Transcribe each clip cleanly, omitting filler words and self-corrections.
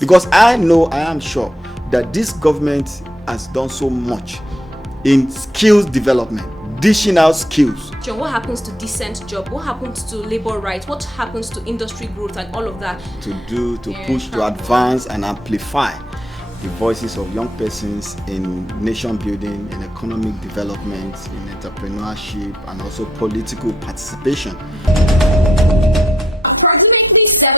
Because I am sure that this government has done so much in skills development, dishing out skills. John, what happens to decent job? What happens to labor rights? What happens to industry growth and all of that? To push, to advance and amplify the voices of young persons in nation building, in economic development, in entrepreneurship, and also political participation. Approximately 70%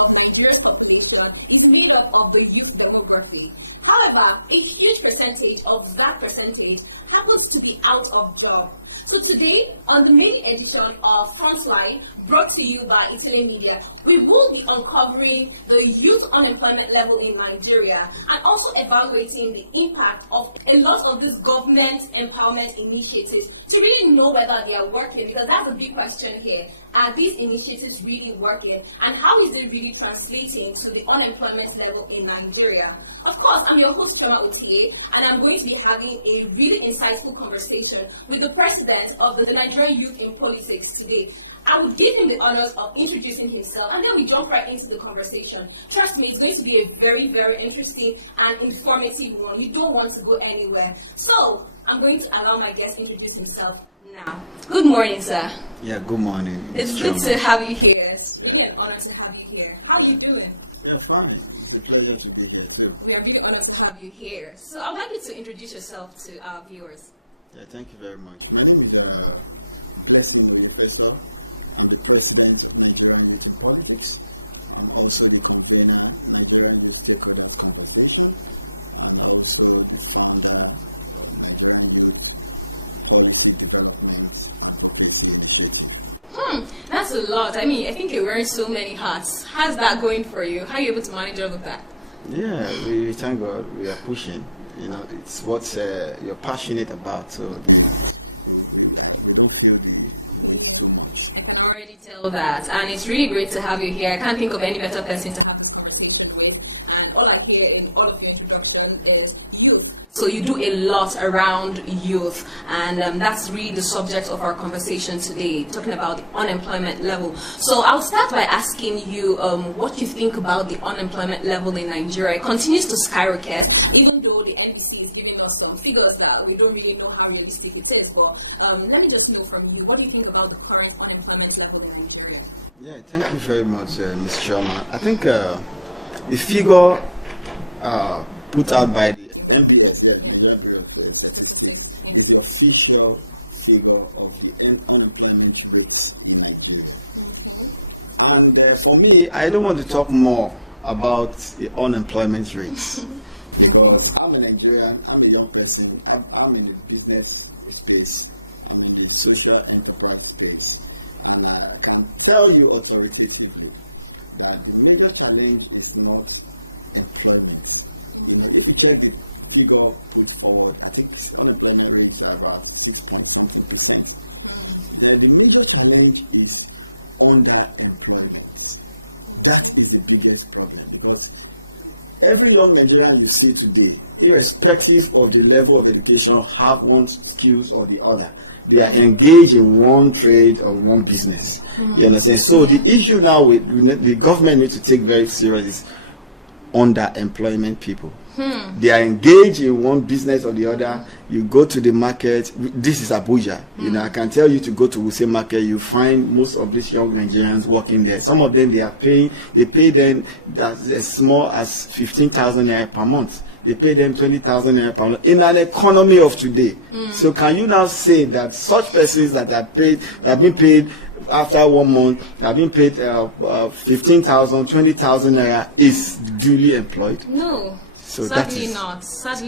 of Nigeria's population is made up of the youth demography. However, a huge percentage of that percentage happens to be out of job. So today, on the main edition of Frontline, brought to you by Itele Media, we will be uncovering the youth unemployment level in Nigeria and also evaluating the impact of a lot of these government empowerment initiatives to really know whether they are working, because that's a big question here. Are these initiatives really working, and how is it really translating to the unemployment level in Nigeria? Of course, I'm your host, Chioma Otieh, and I'm going to be having a really insightful conversation with the president of the Nigerian Youth in Politics today. I will give him the honors of introducing himself, and then we jump right into the conversation. Trust me, it's going to be a very, very interesting and informative one. You don't want to go anywhere. So, I'm going to allow my guest to introduce himself now. Good morning, sir. Yeah, good morning. It's good to have you here. It's really an honor to have you here. How are you doing? That's fine. It's a pleasure to be here. We are really honored to have you here. So, I'd like you to introduce yourself to our viewers. Yeah, thank you very much. Oyefeso. I'm the president of the Nigerian Youth in Politics. I'm also the convener of the Nigerian Youth Stakeholders Conversation, and also the founder of the Development Initiative. That's a lot. I mean, I think you're wearing so many hats. How's that going for you? How are you able to manage all of that? Yeah, we thank God we are pushing. You know, it's what you're passionate about. So I already tell that, and it's really great to have you here. I can't think of any better person to have this conversation with. And all I hear in all of your introduction is youth. So you do a lot around youth, and that's really the subject of our conversation today, talking about the unemployment level. So I'll start by asking you what you think about the unemployment level in Nigeria. It continues to skyrocket, even though the NBC is giving us some figures that we don't really know how realistic it is. But let me just know from you, what do you think about the current unemployment level in Nigeria? yeah, thank you very much, Ms. Chioma. I think the figure put out by the MPS, the official figure of the unemployment rates in Nigeria. And for me, I don't want to talk more about the unemployment rates. Because I'm a Nigerian, I'm a young person, I'm in the business space, I'm in the social enterprise space. And I can tell you authoritatively that the major challenge is not employment. Because if you check the figure put forward, I think unemployment rates are about 6.something%. The major challenge is underemployment. That is the biggest problem, because every young Nigerian you see today, irrespective of the level of education, have one skills or the other. They are engaged in one trade or one business. You understand? So the issue now with the government needs to take very serious is underemployment people. They are engaged in one business or the other. You go to the market. This is Abuja. You know, I can tell you to go to Wuse Market. You find most of these young Nigerians working there. Some of them they pay them as small as 15,000 naira per month. They pay them 20,000 naira per month in an economy of today. So can you now say that such persons that have been paid after 1 month, have been paid 15,000, 20,000 naira is duly employed? No. So Sadly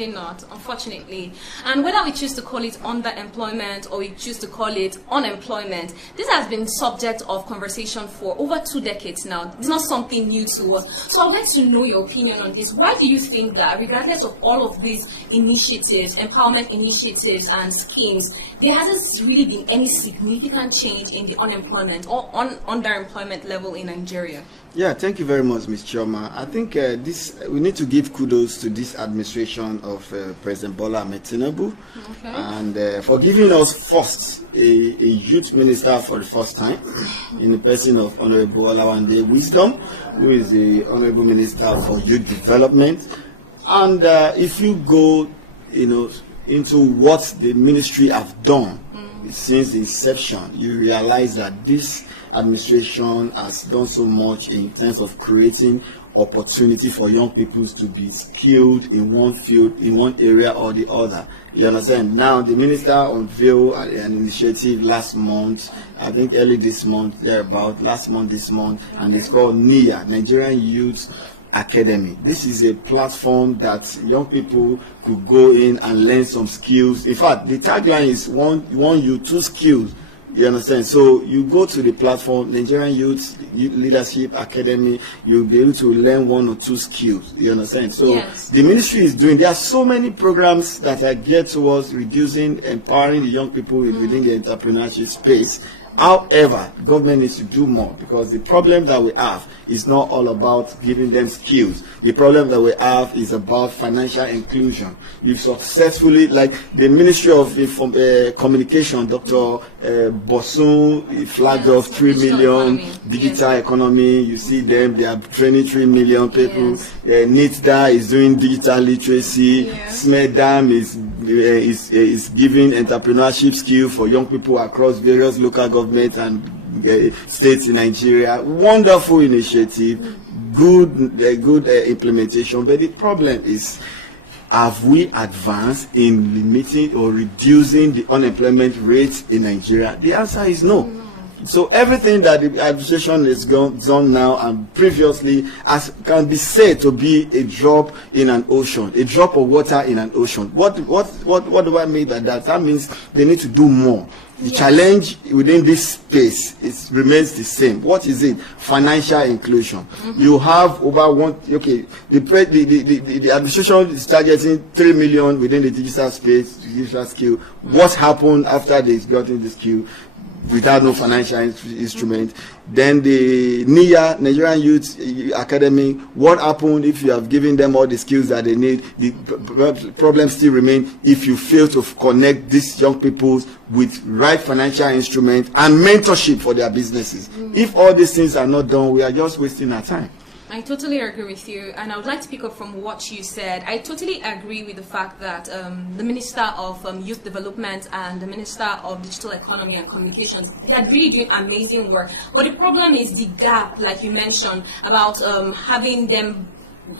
not, unfortunately. And whether we choose to call it underemployment or we choose to call it unemployment, this has been subject of conversation for over 2 decades now. It's not something new to us. So I'd like to know your opinion on this. Why do you think that, regardless of all of these initiatives, empowerment initiatives and schemes, there hasn't really been any significant change in the unemployment or underemployment level in Nigeria? Yeah, thank you very much, Ms. Chioma. I think we need to give kudos to this administration of President Bola Ahmed Tinubu, and for giving us first a youth minister for the first time in the person of Honorable Olawande Wisdom, who is the Honorable Minister for Youth Development. And if you go, into what the ministry have done since the inception, you realize that this administration has done so much in terms of creating opportunity for young people to be skilled in one field, in one area or the other. You understand? Now, the minister unveiled an initiative last month, I think early this month, this month, and it's called NIA, Nigerian Youth Academy. This is a platform that young people could go in and learn some skills. In fact, the tagline is one youth, two skills. You understand? So you go to the platform, Nigerian Youth Leadership Academy, you'll be able to learn one or two skills. You understand? So yes. The ministry is doing, there are so many programs that are geared towards reducing, empowering the young people within the entrepreneurship space. However, government needs to do more, because the problem that we have is not all about giving them skills. The problem that we have is about financial inclusion. You've successfully, like the Ministry of Communication, Dr. Bosun flagged off 3 million digital economy. You see them, they are training 3 million people. Yes. NITDA is doing digital literacy. Yes. SMEDAM is giving entrepreneurship skill for young people across various local governments and states in Nigeria. Wonderful initiative, good implementation. But the problem is, have we advanced in limiting or reducing the unemployment rate in Nigeria? The answer is no. So everything that the administration has done now and previously can be said to be a drop in an ocean, a drop of water in an ocean. What do I mean by that? That means they need to do more. The challenge within this space remains the same. What is it? Financial inclusion. You have over the administration is targeting 3 million within the digital space, digital skill. What happened after they've gotten the skill? Without no financial instrument. Then the NIA, Nigerian Youth Academy, what happened if you have given them all the skills that they need? The problems still remain if you fail to connect these young people with right financial instrument and mentorship for their businesses. If all these things are not done, we are just wasting our time. I totally agree with you, and I would like to pick up from what you said. I totally agree with the fact that the Minister of Youth Development and the Minister of Digital Economy and Communications, they are really doing amazing work. But the problem is the gap, like you mentioned, about having them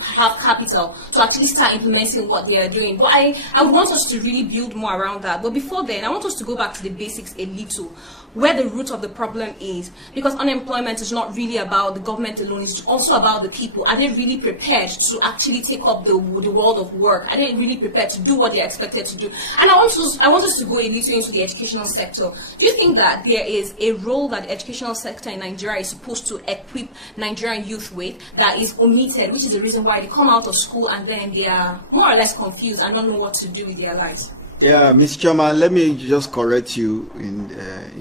have capital to actually start implementing what they are doing. But I would want us to really build more around that. But before then, I want us to go back to the basics a little, where the root of the problem is, because unemployment is not really about the government alone, it's also about the people. Are they really prepared to actually take up the world of work? Are they really prepared to do what they're expected to do? And I want us to go a little into the educational sector. Do you think that there is a role that the educational sector in Nigeria is supposed to equip Nigerian youth with that is omitted, which is the reason why they come out of school and then they are more or less confused and don't know what to do with their lives? Yeah, Ms. Chioma, let me just correct you in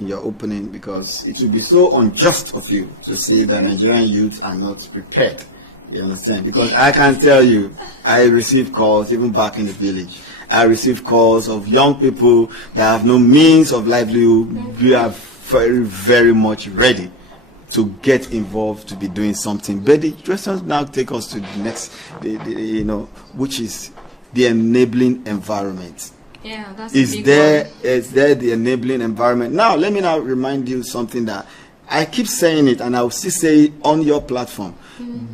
your opening, because it would be so unjust of you to say that Nigerian youth are not prepared. You understand? Because I can tell you, I receive calls even back in the village. I receive calls of young people that have no means of livelihood. We are very, very much ready to get involved, to be doing something. But the questions now take us to the next, which is the enabling environment. Yeah, that's is there the enabling environment? Now, let me now remind you something that I keep saying it, and I'll still say it on your platform.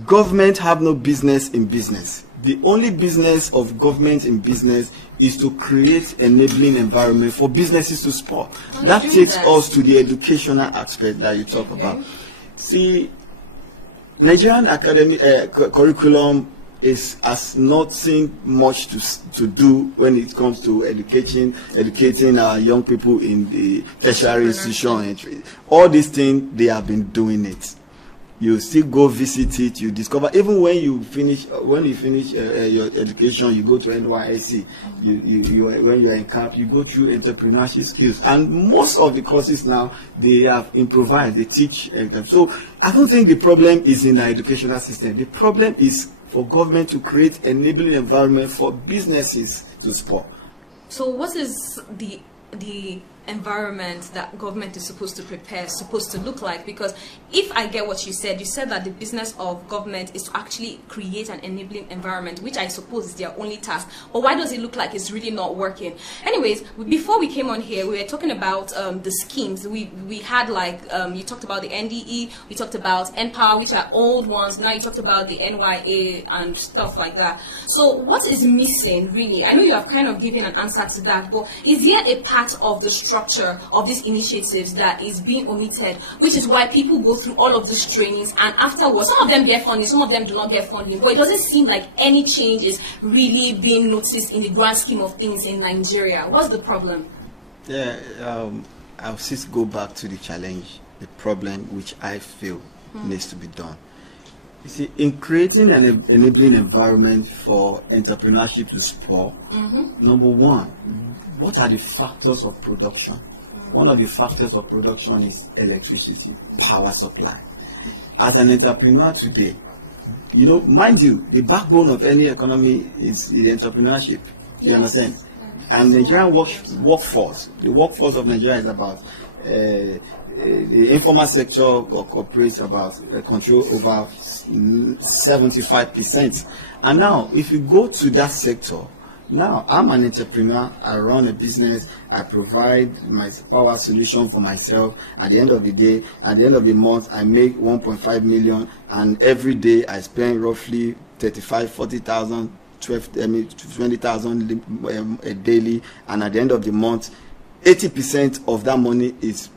Government have no business in business. The only business of government in business is to create enabling environment for businesses to support. That takes us to the educational aspect that you talk about. See, Nigerian academic curriculum has not seen much to do when it comes to educating our young people in the tertiary institution entry. All these things, they have been doing it. You still go visit it. You discover, even when you finish your education, you go to NYSC. When you are in camp, you go through entrepreneurship skills. And most of the courses now, they have improvised. They teach. So I don't think the problem is in the educational system. The problem is for government to create enabling environment for businesses to support. So what is the environment that government is supposed to look like? Because if I get what you said that the business of government is to actually create an enabling environment, which I suppose is their only task. But why does it look like it's really not working? Anyways, before we came on here, we were talking about the schemes. We had like you talked about the NDE, we talked about NPower, which are old ones. Now you talked about the NYA and stuff like that. So what is missing really? I know you have kind of given an answer to that, but is there a part of the structure of these initiatives that is being omitted, which is why people go through all of these trainings and afterwards some of them get funding, some of them do not get funding, but it doesn't seem like any change is really being noticed in the grand scheme of things in Nigeria? What's the problem? Yeah, I'll just go back to the challenge, the problem which I feel needs to be done. You see, in creating an enabling environment for entrepreneurship to support, number one, what are the factors of production? One of the factors of production is electricity, power supply. As an entrepreneur today, you know, mind you, the backbone of any economy is the entrepreneurship. You understand? And Nigerian workforce, the workforce of Nigeria is about the informal sector operates about control over 75%. And now, if you go to that sector, now I'm an entrepreneur, I run a business, I provide my power solution for myself. At the end of the day, at the end of the month, I make 1.5 million, and every day I spend roughly 40,000, 20,000 a daily, and at the end of the month, 80% of that money is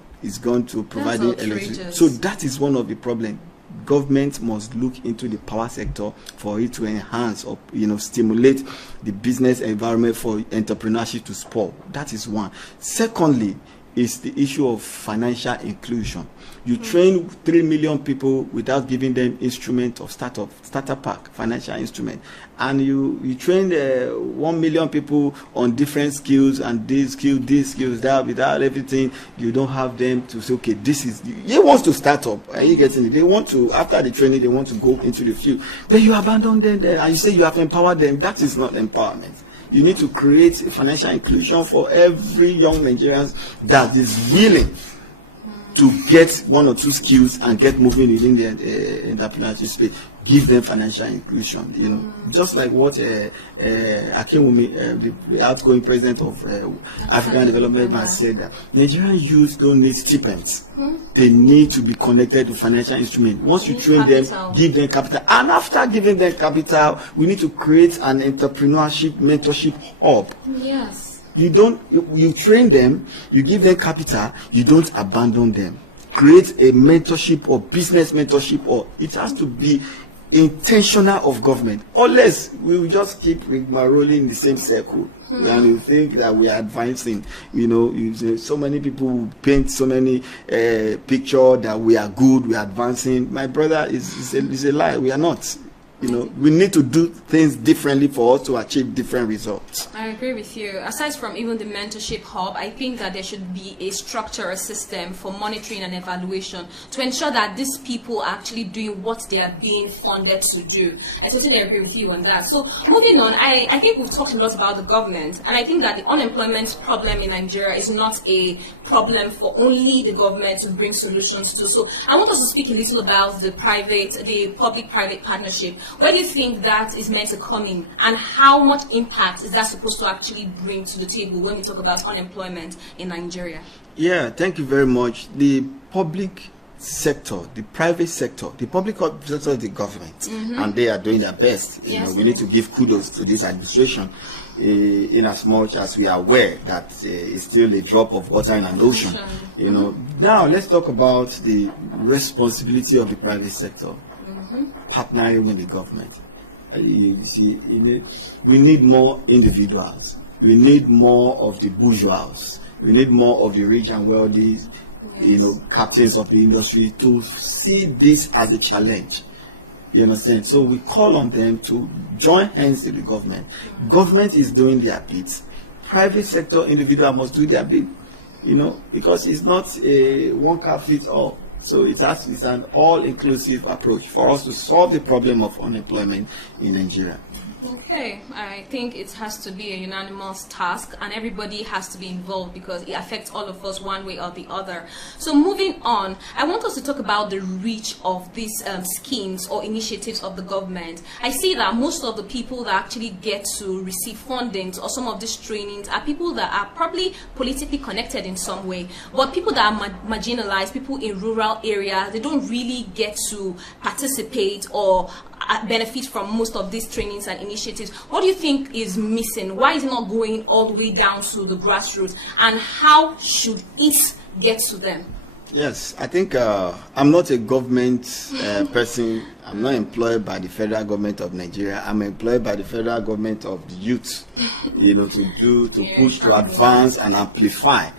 going to providing electricity. So that is one of the problems. Government must look into the power sector for it to enhance or stimulate the business environment for entrepreneurship to support. That is one. Secondly, is the issue of financial inclusion. You train 3 million people without giving them instrument of starter pack, financial instrument, and you train 1 million people on different skills, and these skills, that without everything, you don't have them to say, okay, this is, they want to start up, are you getting it? They want to, after the training, they want to go into the field. Then you abandon them there and you say you have empowered them. That is not empowerment. You need to create financial inclusion for every young Nigerian that is willing to get 1 or 2 skills and get moving within the entrepreneurship space. Give them financial inclusion, just like what Akinwumi, the outgoing president of African Development Bank, said, that Nigerian youth don't need stipends. They need to be connected to financial instruments. Once you train them, give them capital, and after giving them capital, we need to create an entrepreneurship mentorship hub. Yes. You train them, you give them capital, you don't abandon them. Create a mentorship or business mentorship, or it has to be intentional of government, unless we will just keep rolling in the same circle and you think that we are advancing. So many people paint so many pictures that we are good, we are advancing. My brother, is a lie. We are not. We need to do things differently for us to achieve different results. I agree with you. Aside from even the mentorship hub, I think that there should be a structure, a system for monitoring and evaluation to ensure that these people are actually doing what they are being funded to do. I totally agree with you on that. So moving on, I think we've talked a lot about the government, and I think that the unemployment problem in Nigeria is not a problem for only the government to bring solutions to. So I want us to speak a little about the public-private partnership. Where do you think that is meant to come in, and how much impact is that supposed to actually bring to the table when we talk about unemployment in Nigeria? Yeah, thank you very much. The public sector, the private sector, the public sector is the government, and they are doing their best. We need to give kudos to this administration, in as much as we are aware that it's still a drop of water in an ocean. Now let's talk about the responsibility of the private sector partnering with the government. You see, we need more individuals. We need more of the bourgeois. We need more of the rich and wealthy captains of the industry to see this as a challenge. You understand? So we call on them to join hands with the government. Government is doing their bits. Private sector individual must do their bit, because it's not a one cap fits all. So it's an all-inclusive approach for us to solve the problem of unemployment in Nigeria. Okay, I think it has to be a unanimous task and everybody has to be involved because it affects all of us one way or the other. So moving on, I want us to talk about the reach of these schemes or initiatives of the government. I see that most of the people that actually get to receive fundings or some of these trainings are people that are probably politically connected in some way, but people that are marginalized, people in rural areas, they don't really get to participate or benefit from most of these trainings and initiatives. What do you think is missing? Why is it not going all the way down to the grassroots? And how should it get to them? Yes, I think I'm not a government person. I'm not employed by the federal government of Nigeria. I'm employed by the federal government of the youth, to push, to advance and amplify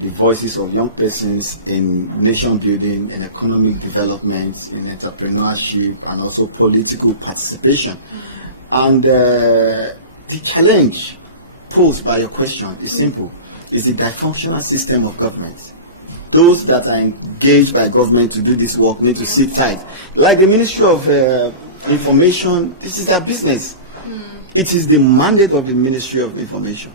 the voices of young persons in nation building, in economic development, in entrepreneurship, and also political participation. And the challenge posed by your question is simple. It's the dysfunctional system of government. Those that are engaged by government to do this work need to sit tight. Like the Ministry of Information, this is their business. It is the mandate of the Ministry of Information.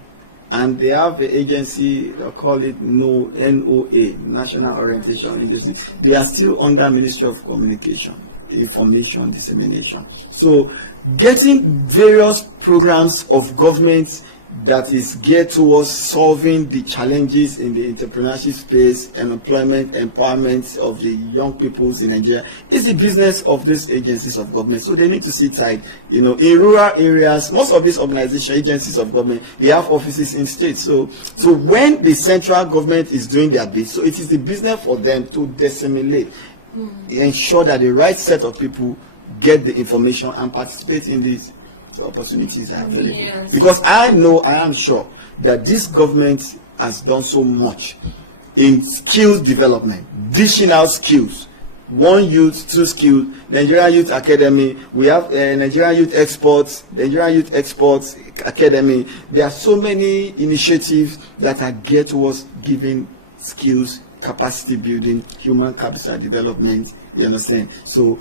And they have the agency, they'll call it NOA, National Orientation Agency. They are still under Ministry of Communication, Information Dissemination. So getting various programs of government that is geared towards solving the challenges in the entrepreneurship space and employment empowerment of the young peoples in Nigeria is the business of these agencies of government. So they need to sit tight. In rural areas, most of these organizations, agencies of government, they have offices in states. So when the central government is doing their bit, so it is the business for them to disseminate, ensure that the right set of people get the information and participate in these opportunities are available. Yes. Because I am sure that this government has done so much in skills development, dishing out skills. One youth, two skills, Nigerian Youth Academy, we have Nigerian Youth Exports, Nigerian Youth Exports Academy. There are so many initiatives that are geared towards giving skills, capacity building, human capital development, you understand? So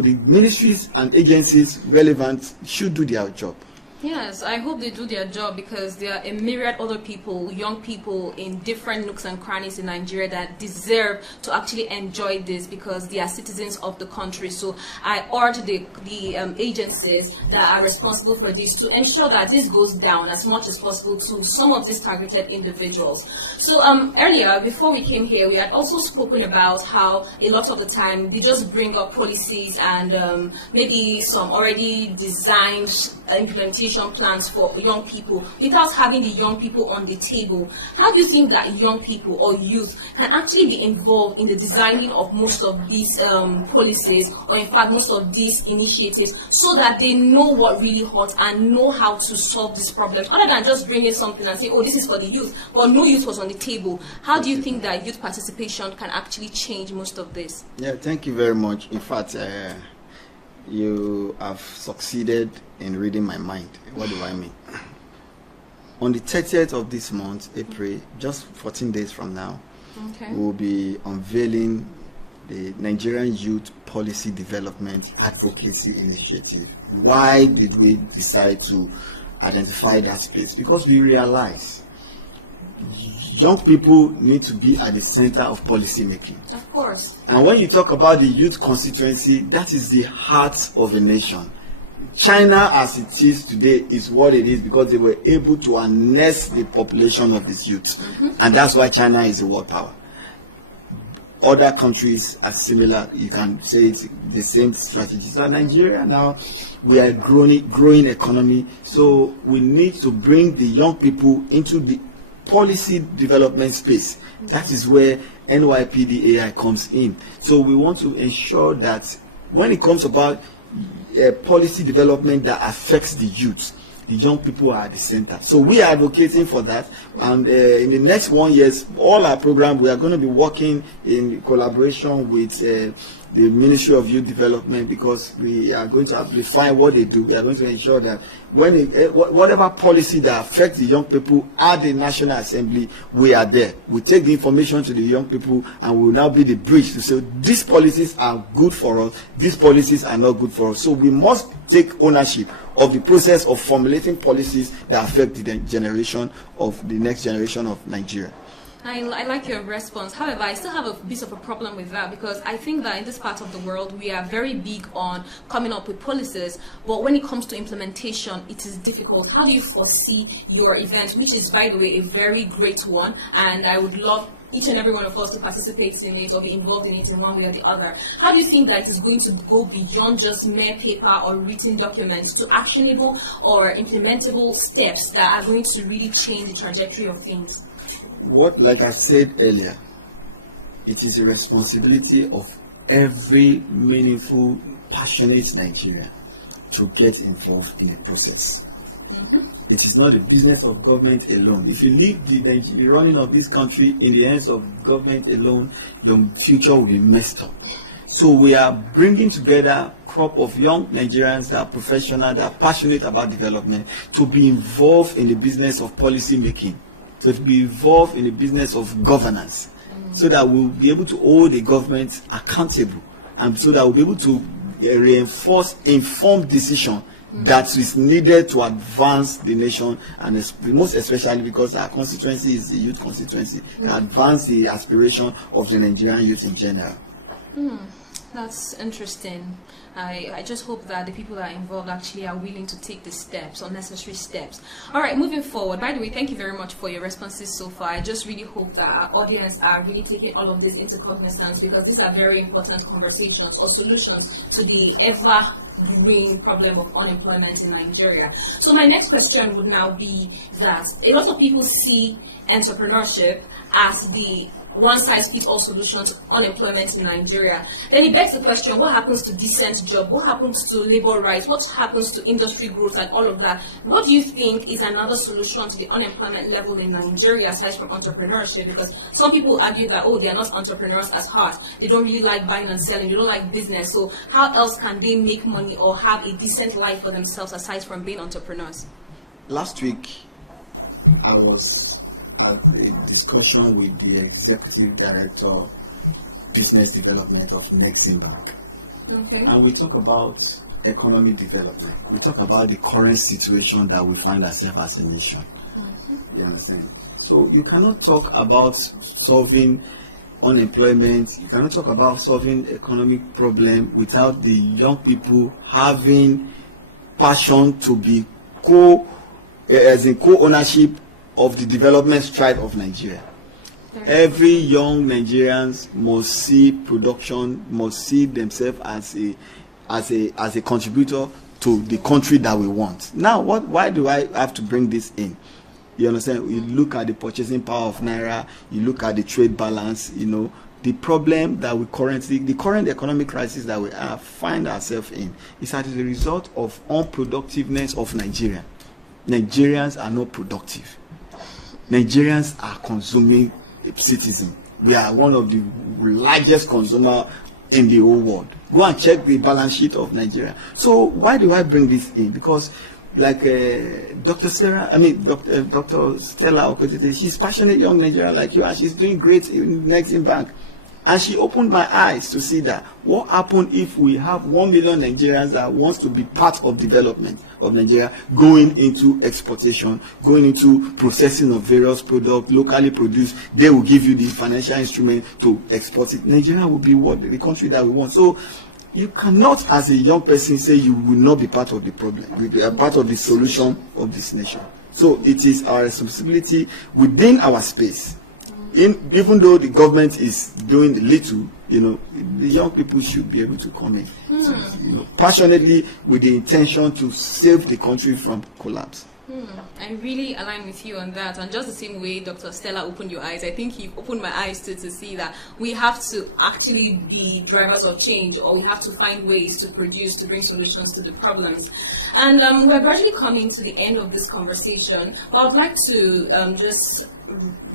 the ministries and agencies relevant should do their job. Yes, I hope they do their job because there are a myriad other people, young people in different nooks and crannies in Nigeria that deserve to actually enjoy this because they are citizens of the country. So I urge the agencies that are responsible for this to ensure that this goes down as much as possible to some of these targeted individuals. So earlier, before we came here, we had also spoken about how a lot of the time they just bring up policies and maybe some already designed implementation plans for young people without having the young people on the table. How do you think that young people or youth can actually be involved in the designing of most of these policies, or in fact most of these initiatives, so that they know what really hurts and know how to solve these problems, other than just bringing something and say, oh, this is for the youth, but no youth was on the table? How do you think that youth participation can actually change most of this? Yeah, thank you very much. In fact, you have succeeded in reading my mind. What do I mean? On the 30th of this month, April, just 14 days from now, we will be unveiling the Nigerian Youth Policy Development Advocacy Initiative. Why did we decide to identify that space? Because we realize young people need to be at the center of policy making. Of course. And when you talk about the youth constituency, that is the heart of a nation. China, as it is today, is what it is because they were able to harness the population of this youth. And that's why China is a world power. Other countries are similar. You can say it's the same strategy. So Nigeria now, we are a growing economy. So we need to bring the young people into the policy development space. That is where NYPD AI comes in. So we want to ensure that when it comes about policy development that affects the youth, the young people are at the center. So we are advocating for that. And in the next 1 year, all our programs, we are going to be working in collaboration with the Ministry of Youth Development, because we are going to amplify what they do. We are going to ensure that when whatever policy that affects the young people at the National Assembly, we are there. We take the information to the young people, and we will now be the bridge to say these policies are good for us, these policies are not good for us. So we must take ownership of the process of formulating policies that affect the next generation of Nigeria. I like your response. However, I still have a bit of a problem with that, because I think that in this part of the world, we are very big on coming up with policies, but when it comes to implementation, it is difficult. How do you foresee your event, which is, by the way, a very great one, and I would love each and every one of us to participate in it or be involved in it in one way or the other. How do you think that it is going to go beyond just mere paper or written documents to actionable or implementable steps that are going to really change the trajectory of things? Like I said earlier, it is a responsibility of every meaningful, passionate Nigerian to get involved in the process. It is not the business of government alone. If you leave the running of this country in the hands of government alone, your future will be messed up. So we are bringing together a crop of young Nigerians that are professional, that are passionate about development, to be involved in the business of policy making, to be involved in the business of governance, so that we'll be able to hold the government accountable, and so that we'll be able to reinforce informed decision that is needed to advance the nation, and most especially because our constituency is the youth constituency, to advance the aspiration of the Nigerian youth in general. That's interesting. I just hope that the people that are involved actually are willing to take the steps, or necessary steps. All right, moving forward. By the way, thank you very much for your responses so far. I just really hope that our audience are really taking all of this into cognizance, because these are very important conversations or solutions to the ever-growing problem of unemployment in Nigeria. So my next question would now be that a lot of people see entrepreneurship as the one-size-fits-all solution to unemployment in Nigeria. Then it begs the question, what happens to decent job? What happens to labor rights? What happens to industry growth and all of that? What do you think is another solution to the unemployment level in Nigeria aside from entrepreneurship? Because some people argue that, oh, they are not entrepreneurs at heart. They don't really like buying and selling. They don't like business. So how else can they make money or have a decent life for themselves aside from being entrepreneurs? Last week, I was at a discussion with the executive director of business development of Nexim Bank. Okay. And we talk about economic development. We talk about the current situation that we find ourselves as a nation. You understand? So you cannot talk about solving unemployment, you cannot talk about solving economic problem without the young people having passion to be co-ownership of the development stride of Nigeria. Every young Nigerians must see production, must see themselves as a contributor to the country that we want. Now, why do I have to bring this in? You understand? You look at the purchasing power of Naira, you look at the trade balance, the problem that the current economic crisis that we find ourselves in is as a result of unproductiveness of Nigeria. Nigerians are not productive. Nigerians are consuming citizens. We are one of the largest consumers in the whole world. Go and check the balance sheet of Nigeria. So why do I bring this in? Because like Dr. Stella Okotieh, she's passionate young Nigerian like you, and she's doing great in Nexim Bank. And she opened my eyes to see that what happened if we have 1 million Nigerians that wants to be part of development of Nigeria, going into exportation, going into processing of various products locally produced. They will give you the financial instrument to export it. Nigeria will be the country that we want. So you cannot, as a young person, say you will not be part of the problem, part of the solution of this nation. So it is our responsibility within our space. Even though the government is doing little, the young people should be able to come in passionately with the intention to save the country from collapse. I really align with you on that, and just the same way Dr. Stella opened your eyes, I think you've opened my eyes to see that we have to actually be drivers of change, or we have to find ways to produce, to bring solutions to the problems. And we're gradually coming to the end of this conversation. I would like to just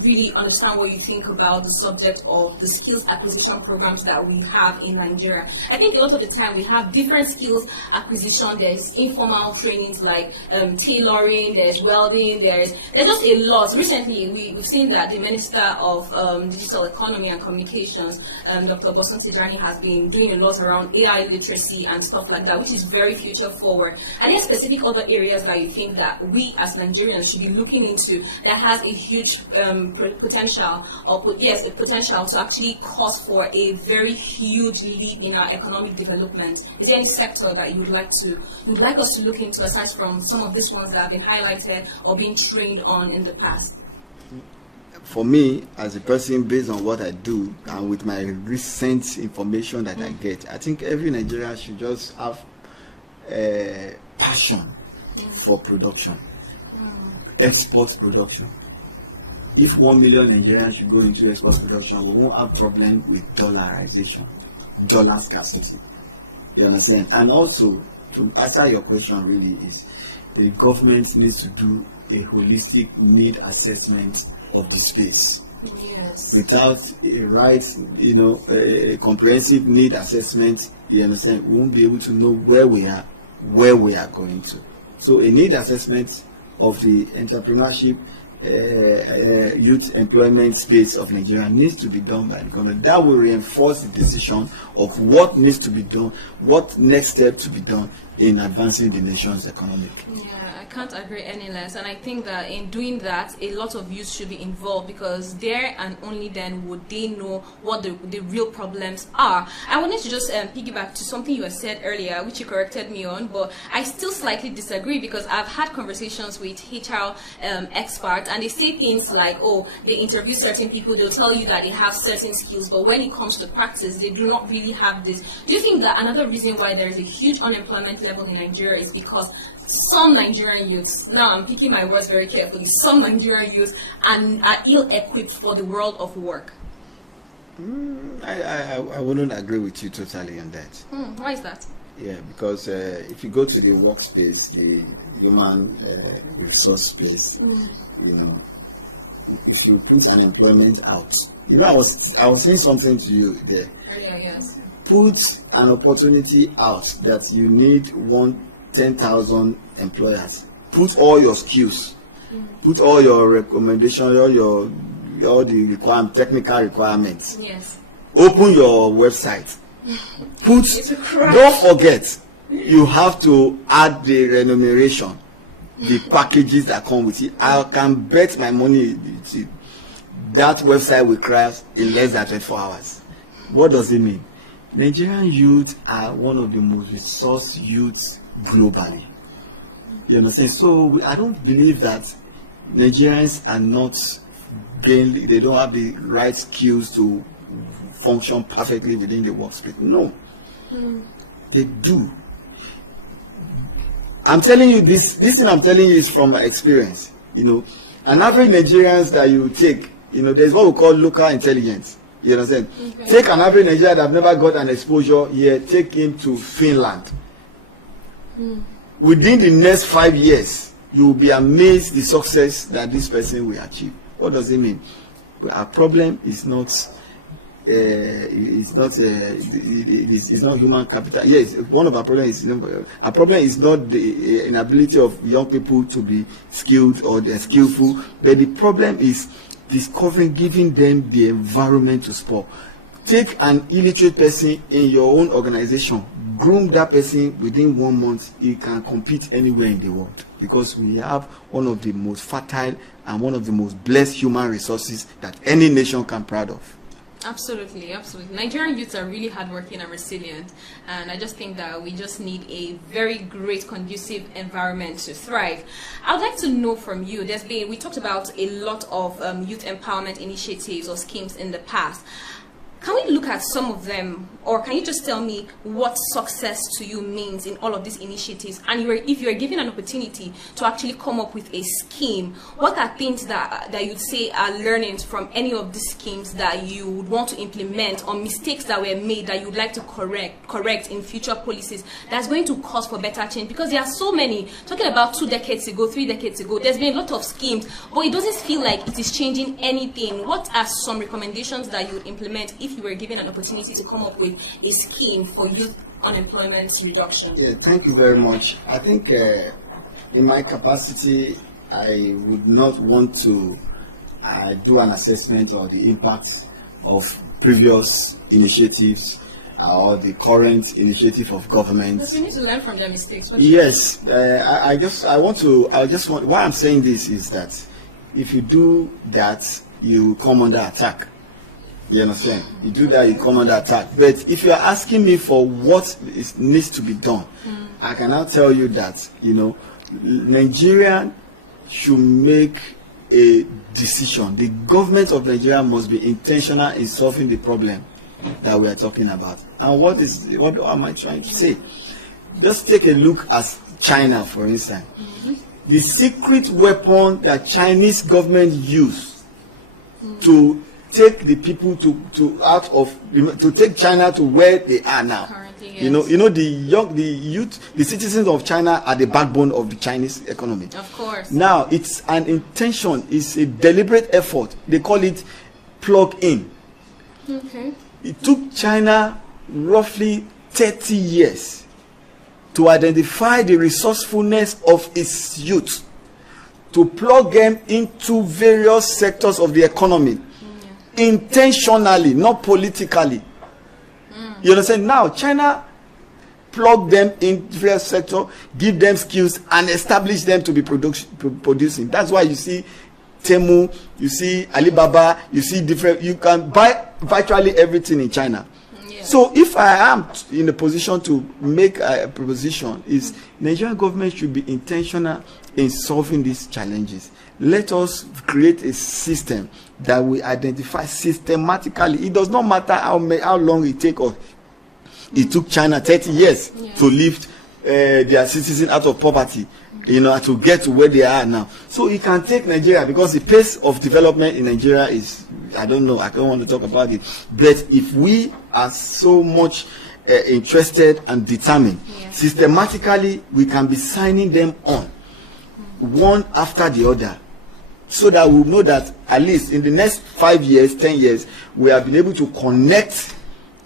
really understand what you think about the subject of the skills acquisition programs that we have in Nigeria. I think a lot of the time we have different skills acquisition. There's informal trainings like tailoring, there's welding, there's just a lot. Recently, we've seen that the Minister of Digital Economy and Communications, Dr. Boson Tijani, has been doing a lot around AI literacy and stuff like that, which is very future forward. Are there specific other areas that you think that we as Nigerians should be looking into that has a huge potential, or potential to actually cause for a very huge leap in our economic development? Is there any sector that you'd like us to look into aside from some of these ones that have been highlighted or been trained on in the past? For me, as a person, based on what I do and with my recent information that I get, I think every Nigerian should just have a passion for production, export production. If 1 million Nigerians should go into export production, we won't have problem with dollarization, dollar scarcity. You understand? And also, to answer your question really is, the government needs to do a holistic need assessment of the space. Yes. Without a comprehensive need assessment, you understand, we won't be able to know where we are going to. So a need assessment of the entrepreneurship, youth employment space of Nigeria needs to be done by the government. That will reinforce the decision of what needs to be done, what next step to be done in advancing the nation's economic. Yeah, I can't agree any less. And I think that in doing that, a lot of youth should be involved, because there and only then would they know what the real problems are. I wanted to just piggyback to something you had said earlier, which you corrected me on, but I still slightly disagree, because I've had conversations with HR experts, and they say things like, oh, they interview certain people, they'll tell you that they have certain skills, but when it comes to practice, they do not really have this. Do you think that another reason why there is a huge unemployment level in Nigeria is because some Nigerian youths, now I'm picking my words very carefully, some Nigerian youths are ill-equipped for the world of work? I wouldn't agree with you totally on that. Why is that? Yeah, because if you go to the workspace, the human resource space, if you put unemployment out, I was saying something to you there. Earlier, yes. Put an opportunity out that you need 10,000 employers. Put all your skills, put all your recommendations, all the technical requirements. Yes. Open your website. Don't forget, you have to add the remuneration, the packages that come with it. I can bet my money that website will crash in less than 24 hours. What does it mean? Nigerian youth are one of the most resource youths globally. You understand? So I don't believe that Nigerians are not they don't have the right skills to function perfectly within the workspace. No, they do. I'm telling you this thing I'm telling you is from my experience. An average Nigerians that you take, there's what we call local intelligence. You understand? Okay. Take an average Nigerian that have never got an exposure here, take him to Finland. Within the next 5 years, you will be amazed the success that this person will achieve. What does it mean? But our problem is not it's not human capital. Yes, one of our problems is not the inability of young people to be skilled or they're skillful, but the problem is giving them the environment to spur. Take an illiterate person in your own organization, groom that person within 1 month, he can compete anywhere in the world, because we have one of the most fertile and one of the most blessed human resources that any nation can be proud of. Absolutely, absolutely. Nigerian youths are really hardworking and resilient, and I just think that we just need a very great, conducive environment to thrive. I would like to know from you, we talked about a lot of youth empowerment initiatives or schemes in the past. Can we look at some of them or can you just tell me what success to you means in all of these initiatives? And if you are given an opportunity to actually come up with a scheme, what are things that you'd say are learnings from any of these schemes that you would want to implement, or mistakes that were made that you'd like to correct in future policies that's going to cause for better change? Because there are so many, talking about 2 decades ago, 3 decades ago, there's been a lot of schemes, but it doesn't feel like it is changing anything. What are some recommendations that you would implement if you were given an opportunity to come up with a scheme for youth unemployment reduction? Yeah, thank you very much. I think in my capacity, I would not want to do an assessment of the impact of previous initiatives or the current initiative of government. But we need to learn from their mistakes. Yes, why I'm saying this is that if you do that, you come under attack. You understand? You do that, you come under attack. But if you are asking me for what needs to be done, I can now tell you that, Nigeria should make a decision. The government of Nigeria must be intentional in solving the problem that we are talking about. And what am I trying to say? Just take a look at China, for instance. The secret weapon that Chinese government use to take the people to take China to where they are now. Currently, yes. The youth, the citizens of China are the backbone of the Chinese economy. Of course. Now it's an intention, it's a deliberate effort. They call it plug in. Okay. It took China roughly 30 years to identify the resourcefulness of its youth, to plug them into various sectors of the economy, intentionally, not politically. You understand? Now China plug them in various sectors, give them skills, and establish them to be producing. That's why you see Temu, you see Alibaba, you see you can buy virtually everything in China. So if I am in a position to make a proposition, is Nigerian government should be intentional in solving these challenges. Let us create a system that we identify systematically. It does not matter how long it takes us. It took China 30 years to lift their citizens out of poverty, to get to where they are now. So it can take Nigeria, because the pace of development in Nigeria is, I don't know, I don't want to talk about it. But if we are so much interested and determined, systematically we can be signing them on, one after the other, so that we know that at least in the next 5 years, 10 years, we have been able to connect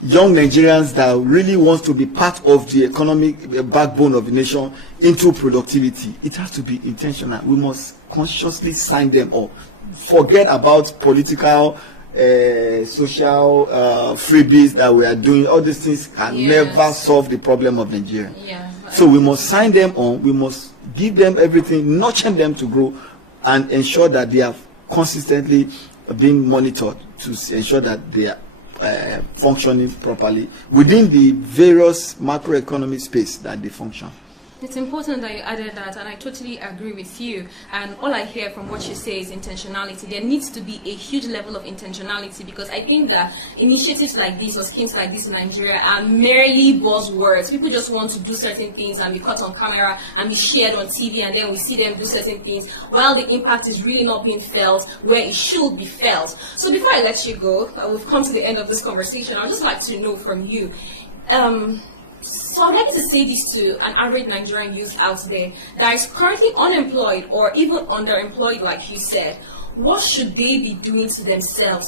young Nigerians that really want to be part of the economic backbone of the nation into productivity. It has to be intentional. We must consciously sign them up. Forget about political, social freebies that we are doing. All these things can never solve the problem of Nigeria. So we must sign them on. We must give them everything, nurture them to grow, and ensure that they are consistently being monitored to ensure that they are functioning properly within the various macroeconomic space that they function. It's important that you added that, and I totally agree with you. And all I hear from what you say is intentionality. There needs to be a huge level of intentionality, because I think that initiatives like this or schemes like this in Nigeria are merely buzzwords. People just want to do certain things and be caught on camera and be shared on TV, and then we see them do certain things while the impact is really not being felt where it should be felt. So before I let you go, we've come to the end of this conversation. I'd just like to know from you, so I'd like to say this to an average Nigerian youth out there that is currently unemployed or even underemployed, like you said. What should they be doing to themselves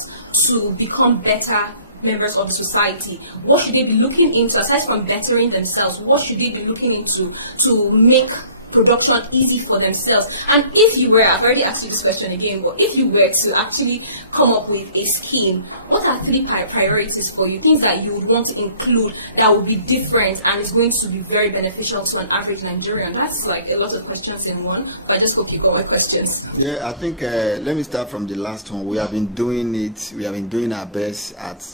to become better members of the society? What should they be looking into, aside from bettering themselves? What should they be looking into to make production easy for themselves? And if you were, I've already asked you this question again, but if you were to actually come up with a scheme, what are 3 priorities for you, things that you would want to include that would be different and is going to be very beneficial to an average Nigerian? That's like a lot of questions in one, but I just hope you got my questions. Yeah, I think let me start from the last one. We have been doing it, we have been doing our best at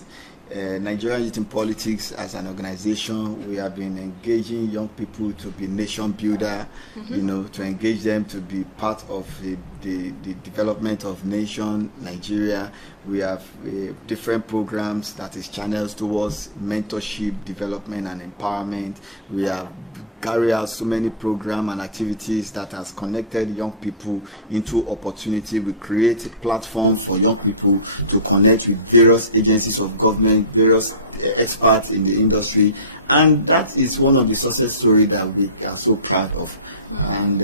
Nigerian Youth in Politics as an organization. We have been engaging young people to be nation builder, to engage them to be part of the development of nation Nigeria. We have different programs that is channels towards mentorship, development, and empowerment. We have carry out so many programs and activities that has connected young people into opportunity. We create a platform for young people to connect with various agencies of government, various experts in the industry, and that is one of the success stories that we are so proud of. And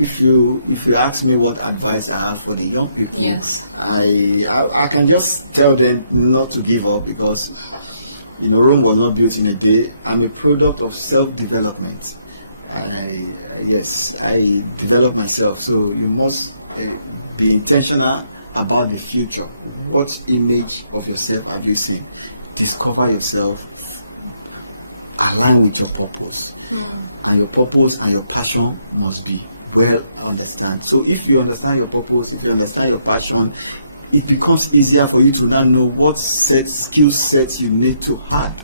if you ask me what advice I have for the young people, yes, I can just tell them not to give up, because Rome was not built in a day. I'm a product of self-development. I develop myself. So you must be intentional about the future. What image of yourself have you seen? Discover yourself. Align with your purpose. And your purpose and your passion must be well understood. So if you understand your purpose, if you understand your passion, it becomes easier for you to now know what skill sets you need to have.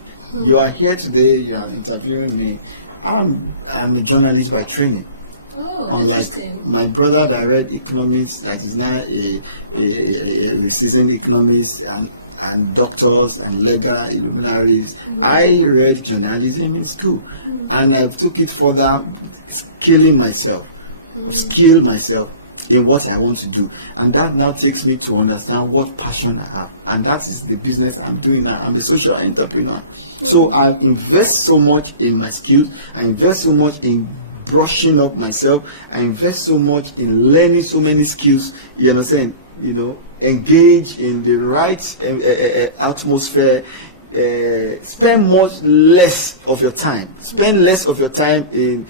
You are here today, you are interviewing me. I'm a journalist by training. Unlike my brother that read economics, that is now a seasoned economist, and doctors and legal luminaries. I read journalism in school, and I took it further, skill myself in what I want to do, and that now takes me to understand what passion I have, and that is the business I'm doing now. I'm a social entrepreneur, so I invest so much in my skills, I invest so much in brushing up myself, I invest so much in learning so many skills, you understand, engage in the right atmosphere, spend less of your time in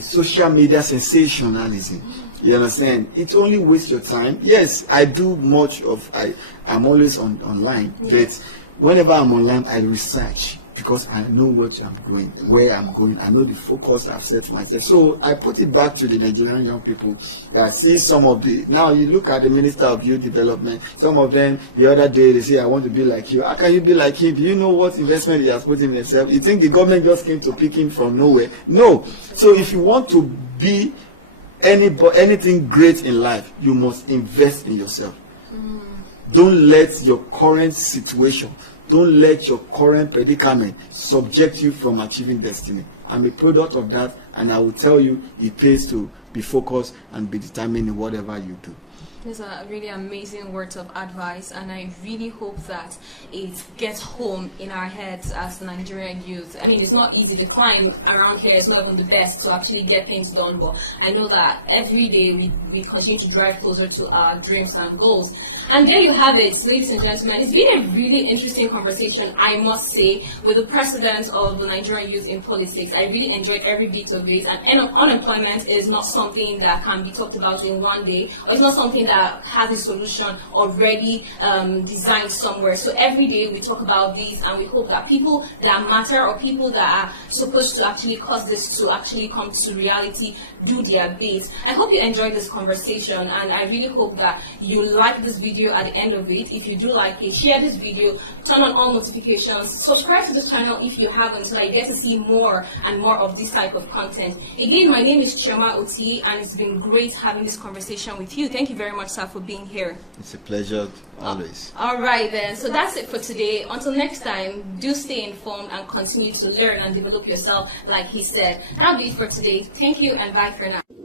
social media sensationalism. You understand? It only wastes your time. Yes, I do I'm always online, but whenever I'm online, I research, because I know what I'm doing, where I'm going. I know the focus I've set for myself. So I put it back to the Nigerian young people. I see some of now you look at the Minister of Youth Development, some of them, the other day, they say, I want to be like you. How can you be like him? Do you know what investment he has put in himself? You think the government just came to pick him from nowhere? No. So if you want to be anything great in life, you must invest in yourself. Don't let your current situation, don't let your current predicament subject you from achieving destiny. I'm a product of that, and I will tell you, it pays to be focused and be determined in whatever you do. These are really amazing words of advice, and I really hope that it gets home in our heads as Nigerian youth. I mean, it's not easy. The climb around here is not even the best to actually get things done, but I know that every day we continue to drive closer to our dreams and goals. And there you have it, ladies and gentlemen. It's been a really interesting conversation, I must say, with the president of the Nigerian Youth in Politics. I really enjoyed every bit of it, and unemployment is not something that can be talked about in one day, or it's not something that has a solution already designed somewhere. So every day we talk about these, and we hope that people that matter, or people that are supposed to actually cause this to actually come to reality, do their bit. I hope you enjoyed this conversation, and I really hope that you like this video at the end of it. If you do like it, share this video, turn on all notifications, subscribe to this channel if you haven't, so that you get to see more and more of this type of content. Again, my name is Chioma Otieh, and it's been great having this conversation with you. Thank you very much, sir, for being here. It's a pleasure, always. All right then, so that's it for today. Until next time, do stay informed and continue to learn and develop yourself, like he said. That'll be it for today. Thank you, and bye for now.